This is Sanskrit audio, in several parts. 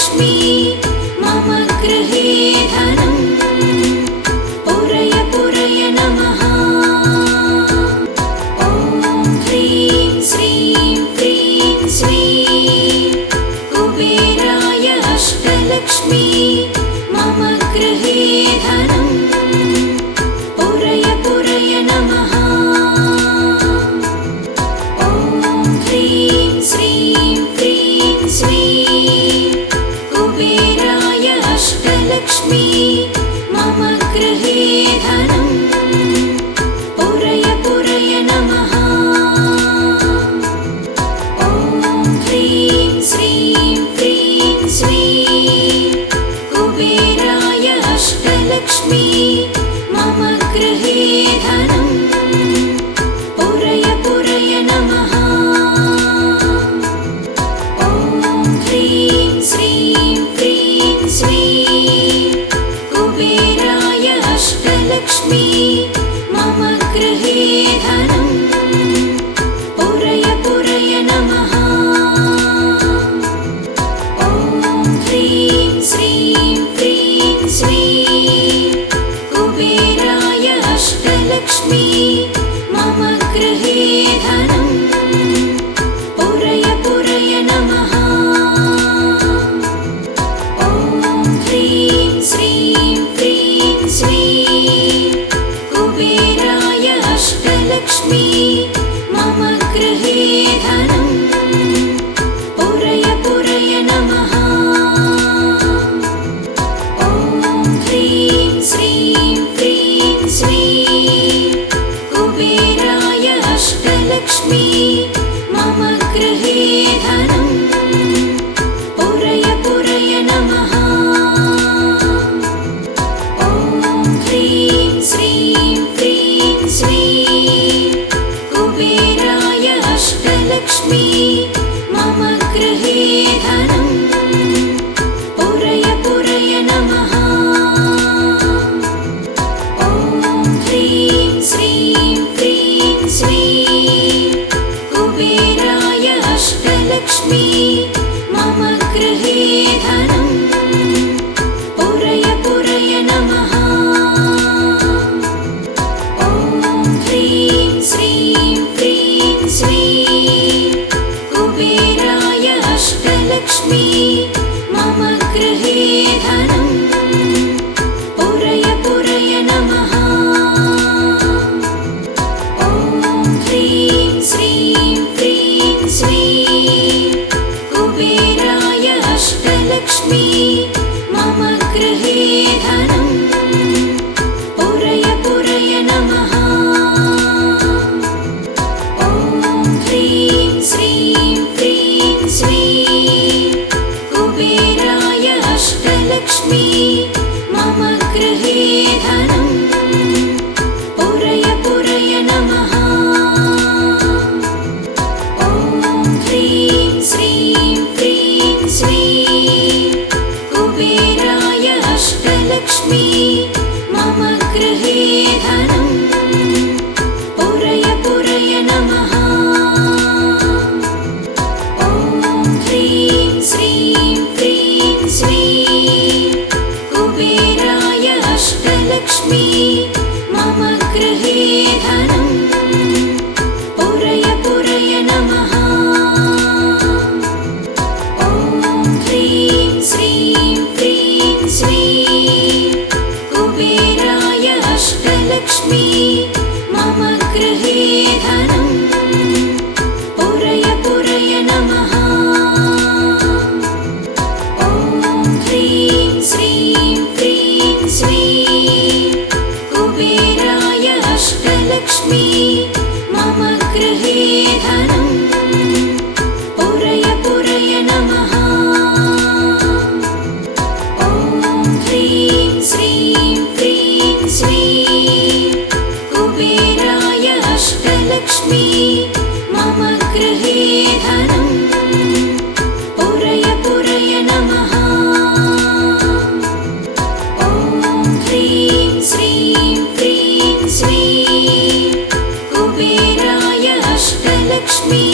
अष्टलक्ष्मी मम गृहे धनं पूरय पूरय नमः। ॐ ह्रीं श्रीं क्रीं श्रीं कुबेराय अष्टलक्ष्मी मम गृहे धनं पूरय पूरय नमः। ॐ ह्रीं श्रीं क्रीं श्रीं कुबेराय अष्टलक्ष्मी मम गृहे धनं पूरय पूरय नमः। ॐ ह्रीं श्रीं क्रीं श्रीं कुबेराय अष्टलक्ष्मी मम गृहे धनं पूरय पूरय नमः। ॐ ह्रीं श्रीं क्रीं श्रीं कुबेराय अष्टलक्ष्मी मम गृहे धनं पूरय पूरय नमः। ॐ ह्रीं श्रीं क्रीं श्रीं कुबेराय अष्टलक्ष्मी मम गृहे धनं पूरय पूरय नमः। ॐ ह्रीं श्रीं क्रीं श्रीं कुबेराय अष्टलक्ष्मी मम गृहे धनं पूरय पूरय नमः। ॐ ह्रीं श्रीं क्रीं श्रीं कुबेराय अष्टलक्ष्मी मम गृहे धनं पूरय पूरय नमः। ॐ ह्रीं श्रीं क्रीं श्रीं कुबेराय अष्टलक्ष्मी मम गृहे धनं पूरय पूरय नमः। ॐ ह्रीं श्रीं क्रीं श्रीं कुबेराय अष्टलक्ष्मी मम गृहे धनं पूरय पूरय नमः। ॐ ह्रीं श्रीं क्रीं श्रीं कुबेराय अष्टलक्ष्मी मम गृहे धनं पूरय पूरय नमः। ॐ ह्रीं श्रीं क्रीं श्रीं कुबेराय अष्टलक्ष्मी मम गृहे धनं पूरय पूरय नमः। ॐ ह्रीं श्रीं क्रीं श्रीं कुबेराय अष्टलक्ष्मी मम गृहे धनं पूरय पूरय नमः। ॐ ह्रीं श्रीं क्रीं श्रीं कुबेराय अष्टलक्ष्मी मम गृहे धनं पूरय पूरय नमः। ॐ ह्रीं श्रीं क्रीं श्रीं कुबेराय अष्टलक्ष्मी मम गृहे धनं पूरय पूरय नमः। ॐ ह्रीं श्रीं क्रीं श्रीं कुबेराय अष्टलक्ष्मी मम गृहे धनं पूरय पूरय नमः। ॐ ह्रीं श्रीं क्रीं श्रीं कुबेराय अष्टलक्ष्मी मम गृहे धनं पूरय पूरय नमः। ॐ ह्रीं श्रीं क्रीं श्रीं कुबेराय अष्टलक्ष्मी मम गृहे धनं पूरय पूरय नमः। ॐ ह्रीं श्रीं क्रीं श्रीं कुबेराय अष्टलक्ष्मी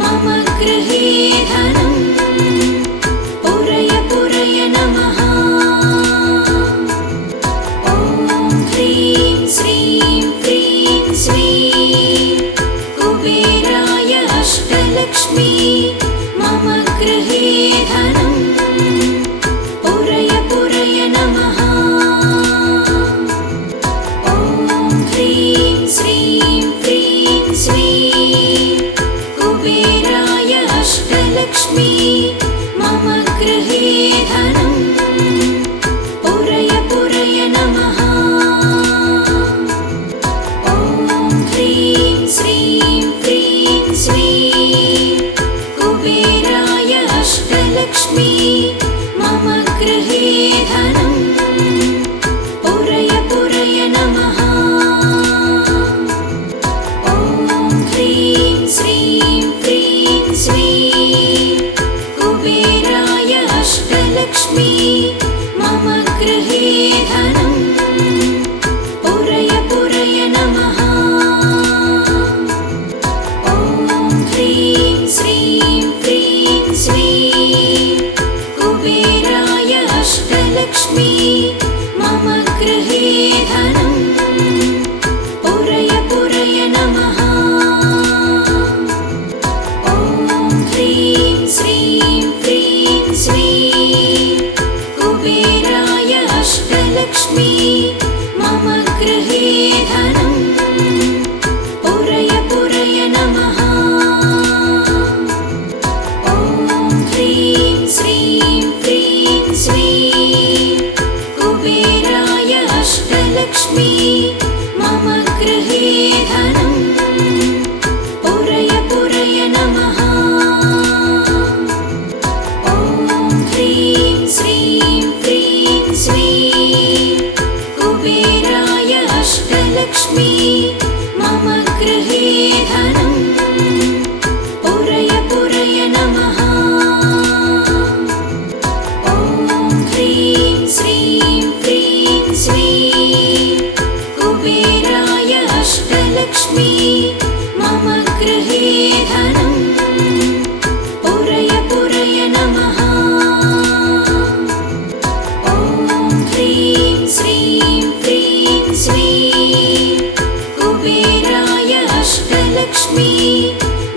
मम गृहे धनं पूरय अष्टलक्ष्मी मम गृहे धनम् पुरय पुरय नमः। ॐ ह्रीं श्रीं क्रीं श्रीं कुबेराय अष्टलक्ष्मी मम गृहे धनम् पुरय पुरय नमः। ॐ ह्रीं श्रीं क्रीं श्रीं कुबेराय अष्टलक्ष्मी मम गृहे धनम् पुरय पुरय नमः। ॐ ह्रीं श्रीं क्रीं श्रीं कुबेराय अष्टलक्ष्मी मम गृहे धनम् पुरय पुरय नमः। ॐ ह्रीं श्रीं क्रीं श्रीं कुबेराय अष्टलक्ष्मी मम गृहे धनम् पुरय पुरय नमः। ॐ ह्रीं श्रीं क्रीं श्रीं कुबेराय अष्टलक्ष्मी मम गृहे धनम् पुरय पुरय नमः। ॐ ह्रीं श्रीं क्रीं श्रीं कुबेराय अष्टलक्ष्मी मम गृहे धनम् पुरय पुरय नमः। ॐ ह्रीं श्रीं क्रीं श्रीं कुबेराय अष्टलक्ष्मी मम गृहे धनम् पुरय पुरय नमः। ॐ ह्रीं श्रीं क्रीं श्रीं कुबेराय अष्टलक्ष्मी मम गृहे धनम् पुरय पुरय नमः। ॐ ह्रीं श्रीं क्रीं श्रीं कुबेराय अष्टलक्ष्मी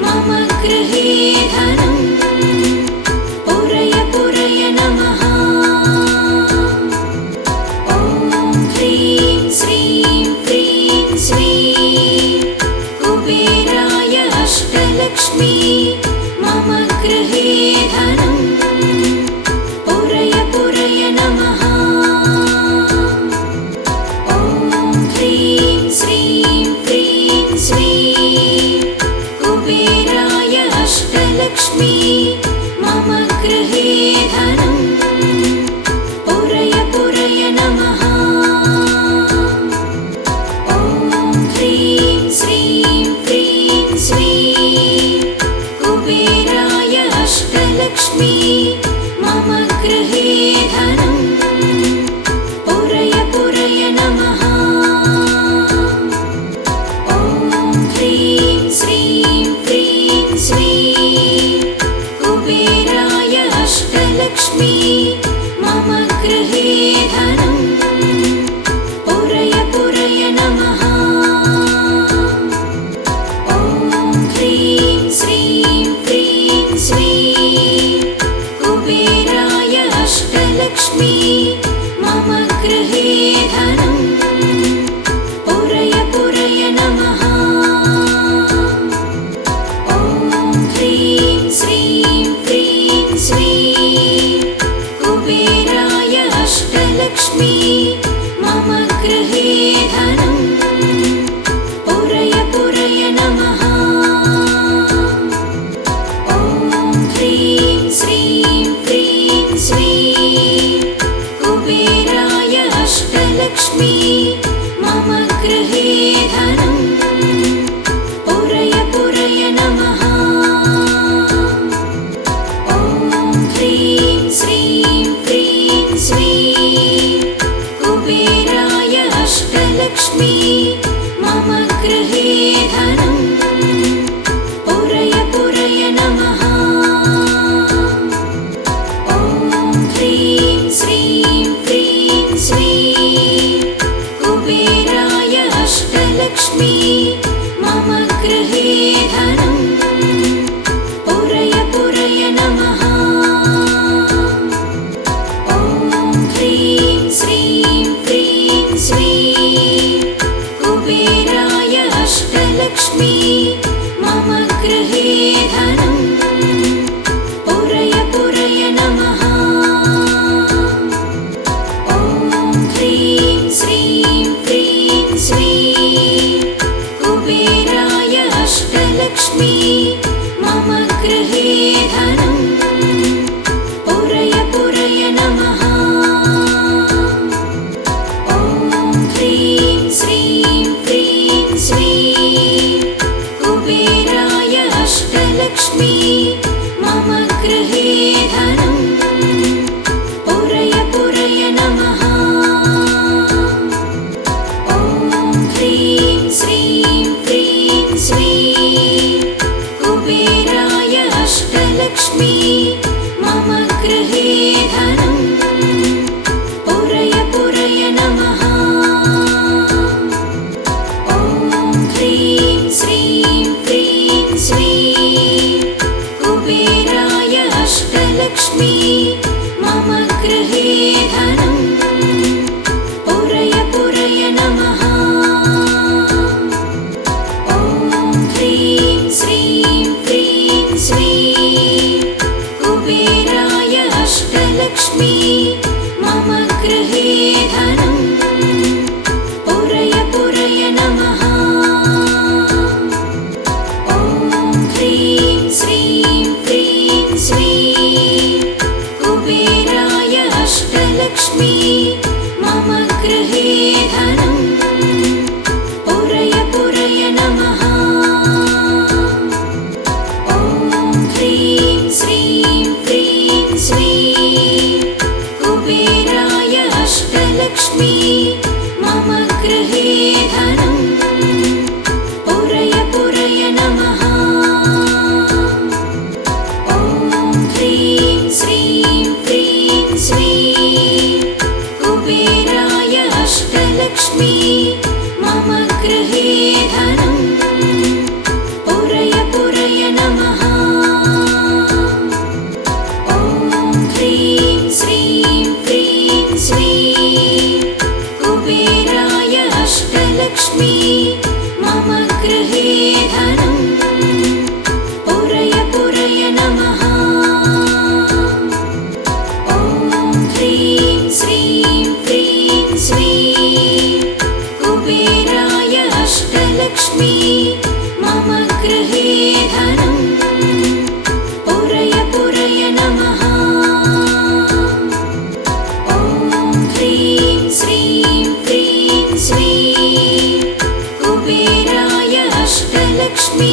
मम गृहे धनम् पुरय पुरय नमः। ॐ ह्रीं श्रीं क्रीं श्रीं कुबेराय अष्टलक्ष्मी मम गृहे धनम् पुरय पुरय नमः। ॐ ह्रीं श्रीं क्रीं श्रीं कुबेराय अष्टलक्ष्मी मम गृहे धनम् पुरय पुरय नमः। ॐ ह्रीं श्रीं क्रीं श्रीं कुबेराय अष्टलक्ष्मी मम गृहे धनम् पुरय पुरय नमः। ॐ ह्रीं श्रीं क्रीं श्रीं कुबेराय अष्टलक्ष्मी मम गृहे धनम् पुरय पुरय नमः। ॐ ह्रीं श्रीं क्रीं श्रीं कुबेराय अष्टलक्ष्मी मम गृहे धनम् पुरय पुरय नमः। ॐ ह्रीं श्रीं क्रीं श्रीं कुबेराय अष्टलक्ष्मी मम गृहे धनम् पुरय पुरय नमः। ॐ ह्रीं श्रीं क्रीं श्रीं कुबेराय अष्टलक्ष्मी मम गृहे धनम् पुरय पुरय नमः। ॐ ह्रीं श्रीं क्रीं श्रीं कुबेराय अष्टलक्ष्मी मम गृहे धनम् पुरय पुरय नमः। ॐ ह्रीं श्रीं क्रीं श्रीं कुबेराय अष्टलक्ष्मी मम गृहे धनम् पुरय अष्टलक्ष्मी मम गृहे धनम् पुरय पुरय नमः। ॐ ह्रीं श्रीं क्रीं श्रीं कुबेराय अष्टलक्ष्मी मम गृहे धनम् पुरय पुरय नमः। ॐ ह्रीं श्रीं क्रीं श्रीं कुबेराय अष्टलक्ष्मी मम गृहे धनम् पुरय पुरय नमः। ॐ ह्रीं श्रीं क्रीं श्रीं कुबेराय अष्टलक्ष्मी मम गृहे धनम् पुरय पुरय नमः। ॐ ह्रीं श्रीं क्रीं श्रीं कुबेराय अष्टलक्ष्मी मम गृहे धनम् पुरय पुरय नमः। ॐ ह्रीं श्रीं क्रीं श्रीं कुबेराय अष्टलक्ष्मी मम गृहे धनम् पुरय पुरय नमः। ॐ ह्रीं श्रीं क्रीं श्रीं कुबेराय अष्टलक्ष्मी मम गृहे धनम् पुरय पुरय नमः। ॐ ह्रीं श्रीं क्रीं श्रीं कुबेराय अष्टलक्ष्मी मम गृहे धनम् पुरय पुरय नमः। ॐ ह्रीं श्रीं क्रीं श्रीं कुबेराय अष्टलक्ष्मी मम गृहे धनम् पुरय पुरय नमः। ॐ ह्रीं श्रीं क्रीं श्रीं कुबेराय अष्टलक्ष्मी मम गृहे धनम् पुरय पुरय नमः। ॐ ह्रीं श्रीं क्रीं श्रीं कुबेराय अष्टलक्ष्मी मम गृहे धनम् पुरय पुरय नमः। ॐ ह्रीं श्रीं क्रीं श्रीं कुबेराय अष्टलक्ष्मी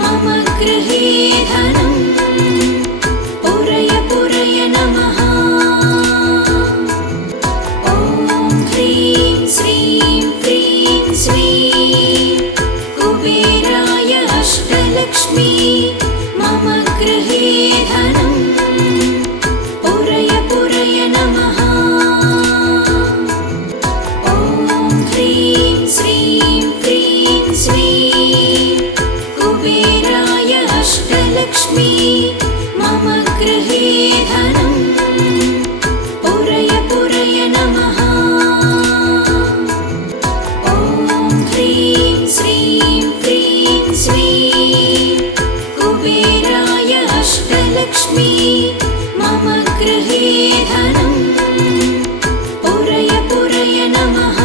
मम गृहे धनम् पुरय पुरय नमः। ॐ ह्रीं श्रीं क्रीं श्रीं कुबेराय अष्टलक्ष्मी मम गृहे धनम् पुरय पुरय नमः। ॐ ह्रीं श्रीं क्रीं श्रीं कुबेराय अष्टलक्ष्मी मम गृहे धनम् पुरय पुरय नमः। ॐ ह्रीं श्रीं क्रीं श्रीं कुबेराय अष्टलक्ष्मी मम गृहे धनम् पुरय पुरय नमः।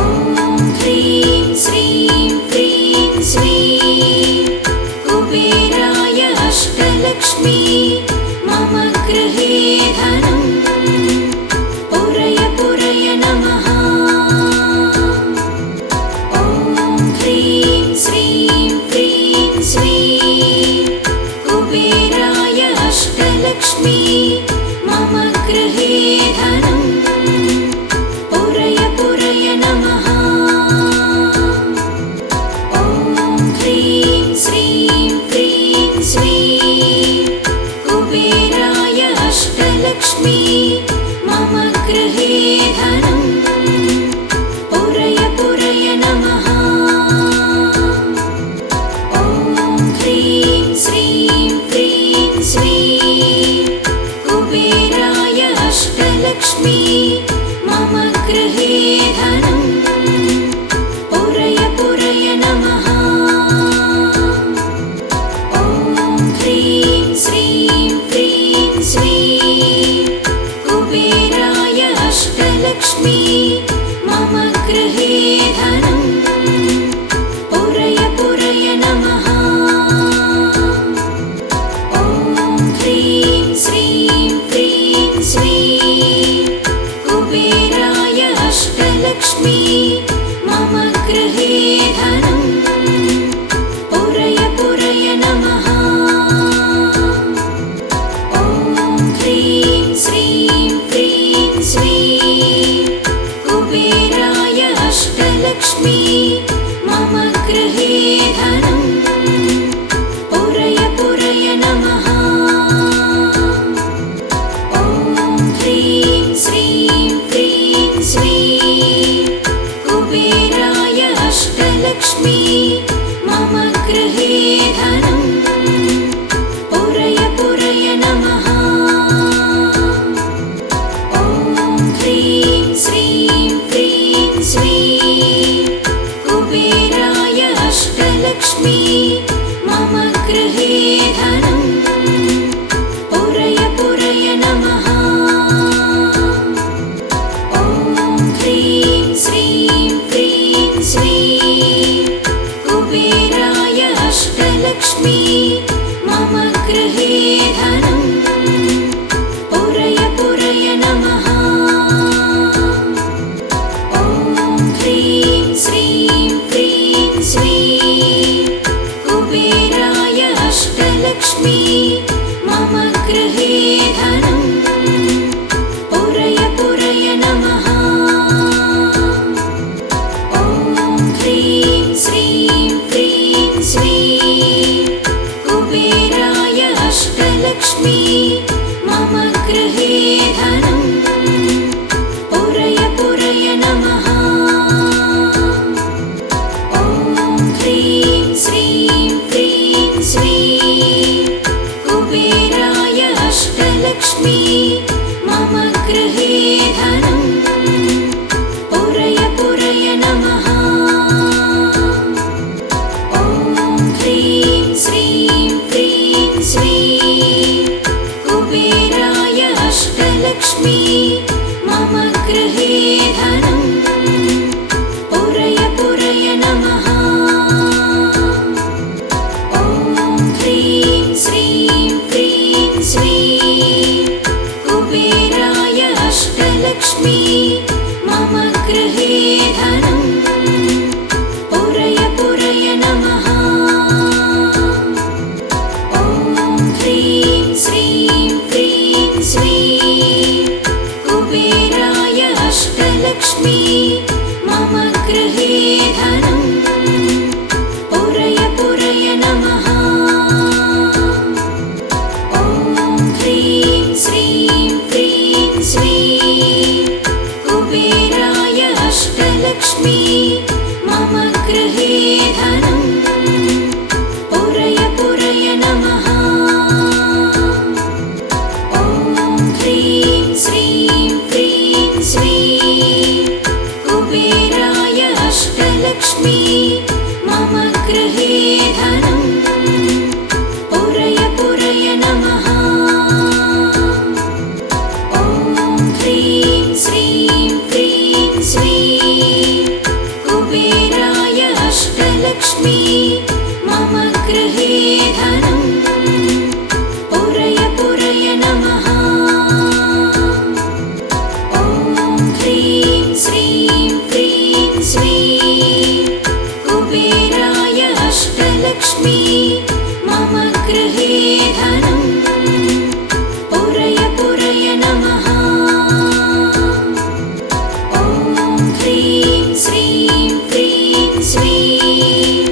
ॐ ह्रीं श्रीं क्रीं श्रीं कुबेराय अष्टलक्ष्मी मम गृहे धनम् पुरय पुरय नमः। ॐ ह्रीं श्रीं क्रीं श्रीं कुबेराय अष्टलक्ष्मी मम गृहे धनम् पुरय पुरय नमः। ॐ ह्रीं श्रीं क्रीं श्रीं कुबेराय अष्टलक्ष्मी मम गृहे धनम् पुरय पुरय नमः। ॐ ह्रीं श्रीं क्रीं श्रीं कुबेराय अष्टलक्ष्मी मम गृहे धनम् कुबेराय अष्टलक्ष्मी मम गृहे धनम् पुरय पुरय नमः। ॐ ह्रीं श्रीं क्रीं श्रीं कुबेराय अष्टलक्ष्मी मम गृहे धनम् पुरय पुरय नमः। ॐ ह्रीं श्रीं क्रीं श्रीं कुबेराय अष्टलक्ष्मी मम गृहे धनम् पुरय पुरय नमः। ॐ ह्रीं श्रीं क्रीं श्रीं कुबेराय अष्टलक्ष्मी मम गृहे धनम् पुरय पुरय नमः। ॐ ह्रीं श्रीं क्रीं श्रीं कुबेराय अष्टलक्ष्मी मम गृहे धनम् पुरय पुरय नमः। ॐ ह्रीं श्रीं क्रीं श्रीं कुबेराय अष्टलक्ष्मी मम गृहे धनम् पुरय पुरय नमः। ॐ ह्रीं श्रीं क्रीं श्रीं कुबेराय अष्टलक्ष्मी मम गृहे धनम् पुरय पुरय नमः। ॐ ह्रीं श्रीं क्रीं श्रीं कुबेराय अष्टलक्ष्मी मम गृहे धनम् पुरय पुरय नमः। ॐ ह्रीं श्रीं क्रीं श्रीं कुबेराय अष्टलक्ष्मी मम गृहे धनम् पुरय पुरय नमः। ॐ ह्रीं श्रीं क्रीं श्रीं कुबेराय अष्टलक्ष्मी मम गृहे धनम् पुरय पुरय नमः। ॐ ह्रीं श्रीं क्रीं श्रीं कुबेराय अष्टलक्ष्मी मम गृहे धनम् पुरय पुरय नमः। ॐ ह्रीं श्रीं क्रीं श्रीं कुबेराय अष्टलक्ष्मी मम गृहे धनम् पुरय पुरय नमः। ॐ ह्रीं श्रीं क्रीं श्रीं कुबेराय अष्टलक्ष्मी मम गृहे धनम् पुरय पुरय नमः। ॐ ह्रीं श्रीं क्रीं श्रीं कुबेराय अष्टलक्ष्मी मम गृहे धनम् पुरय पुरय नमः। ॐ ह्रीं श्रीं क्रीं श्रीं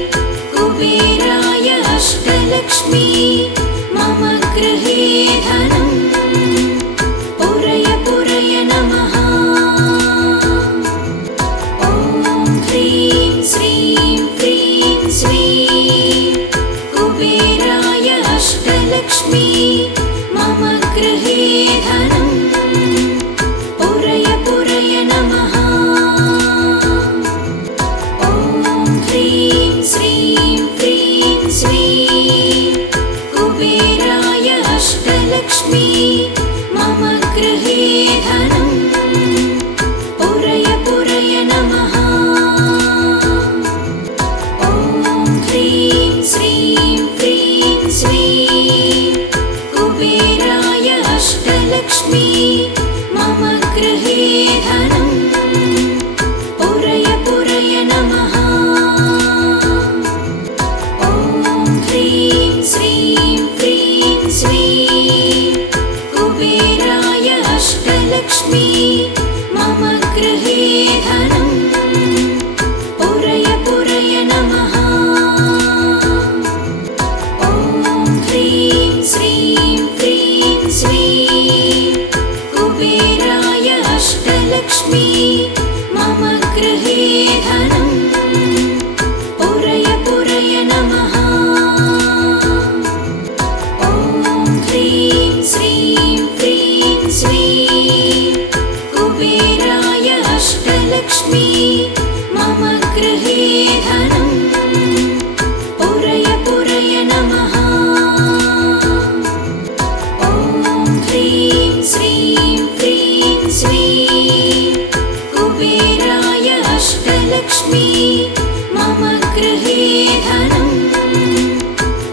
अष्टलक्ष्मी मम गृहे धनं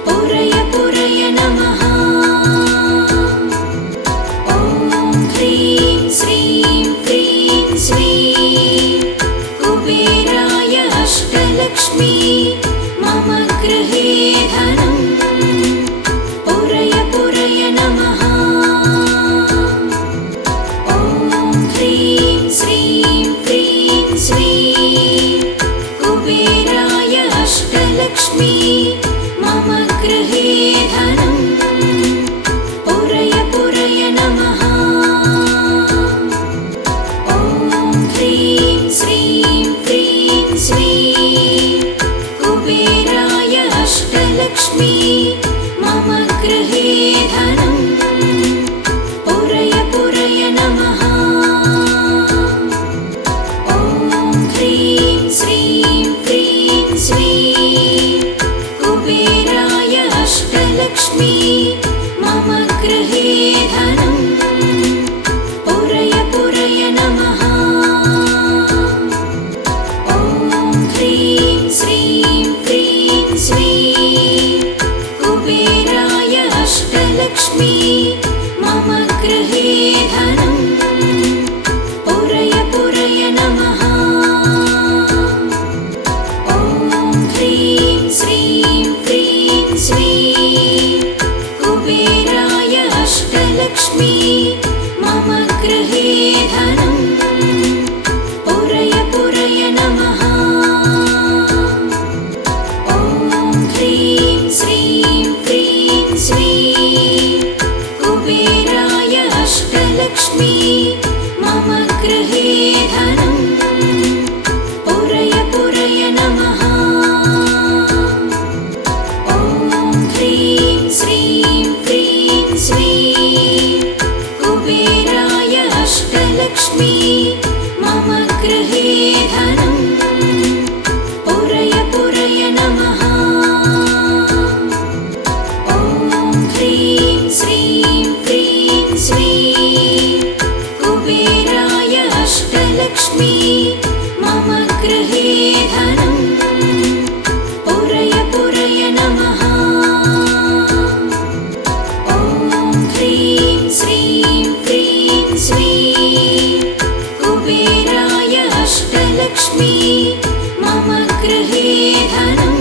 पुरय पुरय नमः। ॐ ह्रीं श्रीं क्रीं श्रीं कुबेराय अष्टलक्ष्मी मम गृहे धनं पुरय पुरय नमः। ॐ ह्रीं श्रीं क्रीं श्रीं कुबेराय अष्टलक्ष्मी मम गृहे धनं पुरय पुरय नमः। ॐ ह्रीं श्रीं क्रीं श्रीं कुबेराय अष्टलक्ष्मी मम गृहे धनं पुरय पुरय नमः। ॐ ह्रीं श्रीं क्रीं श्रीं कुबेराय अष्टलक्ष्मी मम गृहे धनं पुरय पुरय नमः। ॐ ह्रीं श्रीं क्रीं श्रीं कुबेराय अष्टलक्ष्मी मम गृहे धनं पुरय पुरय नमः। ॐ ह्रीं श्रीं क्रीं श्रीं कुबेराय अष्टलक्ष्मी मम गृहे धनं पुरय पुरय नमः। ॐ ह्रीं श्रीं क्रीं श्रीं कुबेराय अष्टलक्ष्मी मम गृहे धनं पुरय पुरय नमः। ॐ ह्रीं श्रीं क्रीं श्रीं कुबेराय अष्टलक्ष्मी मम गृहे धनं पुरय पुरय नमः। ॐ ह्रीं श्रीं क्रीं श्रीं कुबेराय अष्टलक्ष्मी मम गृहे धनं पुरय पुरय नमः। ॐ ह्रीं श्रीं क्रीं श्रीं कुबेराय अष्टलक्ष्मी मम गृहे धनं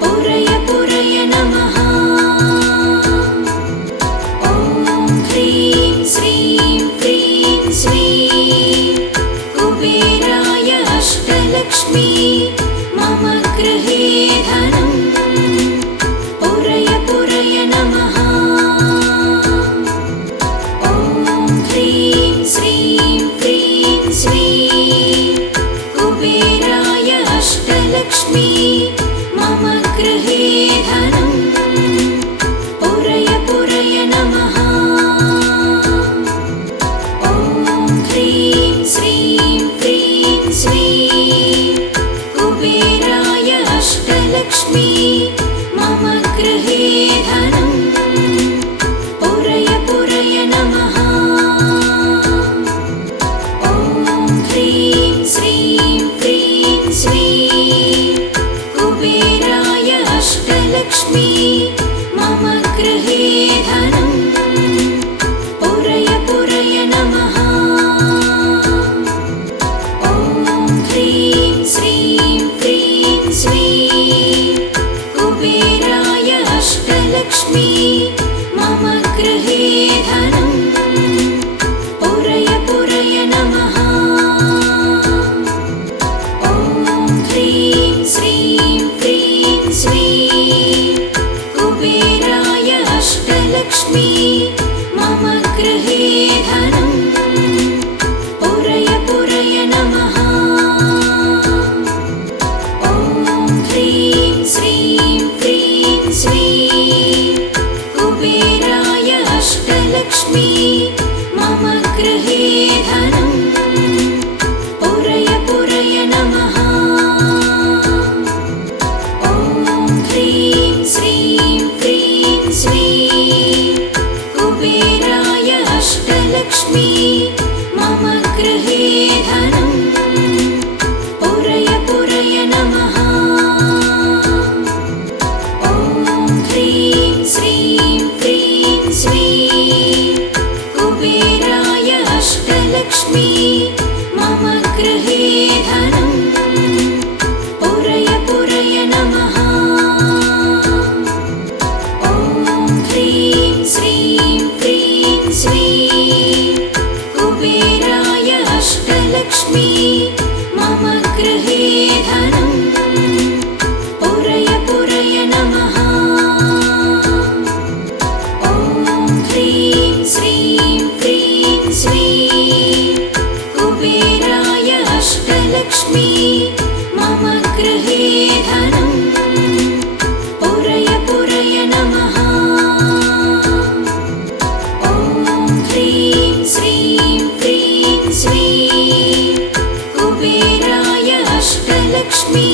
पुरय पुरय नमः। ॐ ह्रीं श्रीं क्रीं श्रीं कुबेराय अष्टलक्ष्मी मम गृहे धनं पुरय पुरय नमः। ॐ ह्रीं श्रीं क्रीं श्रीं कुबेराय अष्टलक्ष्मी मम गृहे धनं पुरय पुरय नमः। ॐ ह्रीं श्रीं क्रीं श्रीं कुबेराय अष्टलक्ष्मी मम गृहे धनं पुरय पुरय नमः। ॐ ह्रीं श्रीं क्रीं श्रीं कुबेराय अष्टलक्ष्मी मम गृहे धनं पुरय पुरय नमः। ॐ ह्रीं श्रीं क्रीं श्रीं कुबेराय गृहे धनं पुरय पुरय नमः ॐ ह्रीं श्रीं क्रीं स्वीं कुबेराय अष्टलक्ष्मी मम गृहे धनं पुरय पुरय नमः ॐ ह्रीं श्रीं क्रीं स्वीं कुबेराय अष्टलक्ष्मी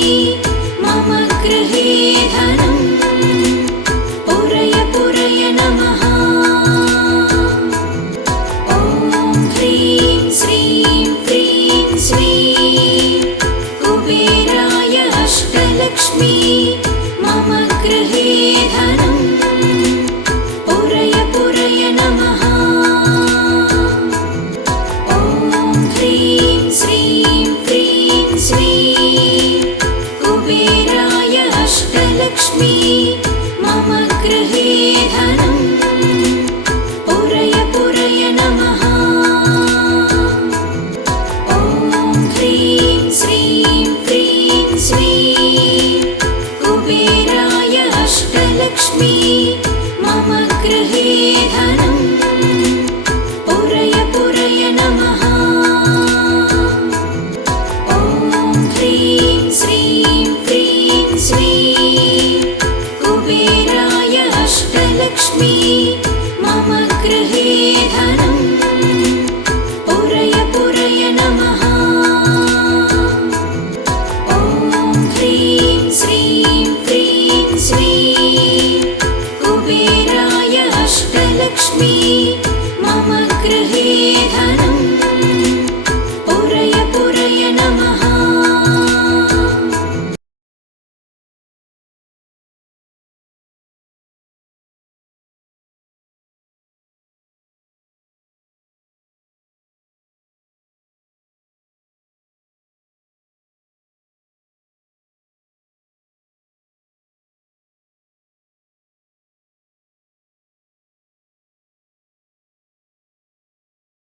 मम गृहे धनं पुरय पुरय नमः ॐ ह्रीं श्रीं क्रीं स्वीं कुबेराय अष्टलक्ष्मी मम गृहे धनं पुरय पुरय नमः ॐ ह्रीं श्रीं क्रीं स्वीं